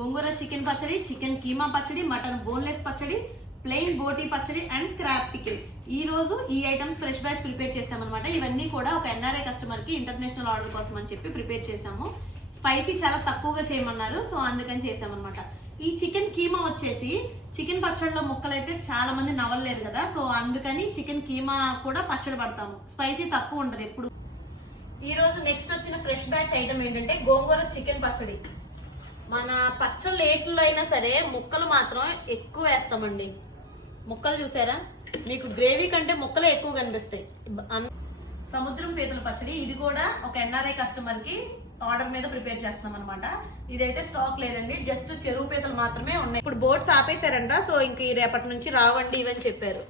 గోంగూర chicken పచ్చడి, chicken keema పచ్చడి, mutton boneless పచ్చడి, ప్లెయిన్ బోటీ పచ్చడి అండ్ క్రాబ్ పికిల్. ఈ రోజు ఈ ఐటమ్స్ ఫ్రెష్ బ్యాచ్ ప్రిపేర్ చేసామన్నమాట. ఇవన్నీ కూడా ఒక ఎన్ఆర్ఐ కస్టమర్ కి ఇంటర్నేషనల్ ఆర్డర్ కోసం అని చెప్పి ప్రిపేర్ చేసాము. స్పైసీ చాలా తక్కువగా చేయమన్నారు, సో అందుకని చేసామన్నమాట. ఈ చికెన్ కీమా వచ్చేసి చికెన్ పచ్చడిలో ముక్కలు అయితే చాలా మంది నవ్వలేరు కదా, సో అందుకని చికెన్ కీమా కూడా పచ్చడి పడతాము. స్పైసీ తక్కువ ఉంటది ఎప్పుడు. ఈ రోజు నెక్స్ట్ వచ్చిన ఫ్రెష్ బ్యాచ్ ఐటమ్ ఏంటంటే గోంగూర చికెన్ పచ్చడి. మన పచ్చళ్ళు ఏట్లో అయినా సరే ముక్కలు మాత్రం ఎక్కువ వేస్తామండి. ముక్కలు చూసారా, మీకు గ్రేవీ కంటే ముక్కలే ఎక్కువ కనిపిస్తాయి. సముద్రం పీతల పచ్చడి, ఇది కూడా ఒక ఎన్ఆర్ఐ కస్టమర్ కి ఆర్డర్ మీద ప్రిపేర్ చేస్తున్నాం అనమాట. ఇదైతే స్టాక్ లేదండి, జస్ట్ చెరువు పీతలు మాత్రమే ఉన్నాయి. ఇప్పుడు బోట్స్ ఆపేశారంట, సో ఇంక రేపటి నుంచి రావండి ఇవని చెప్పారు.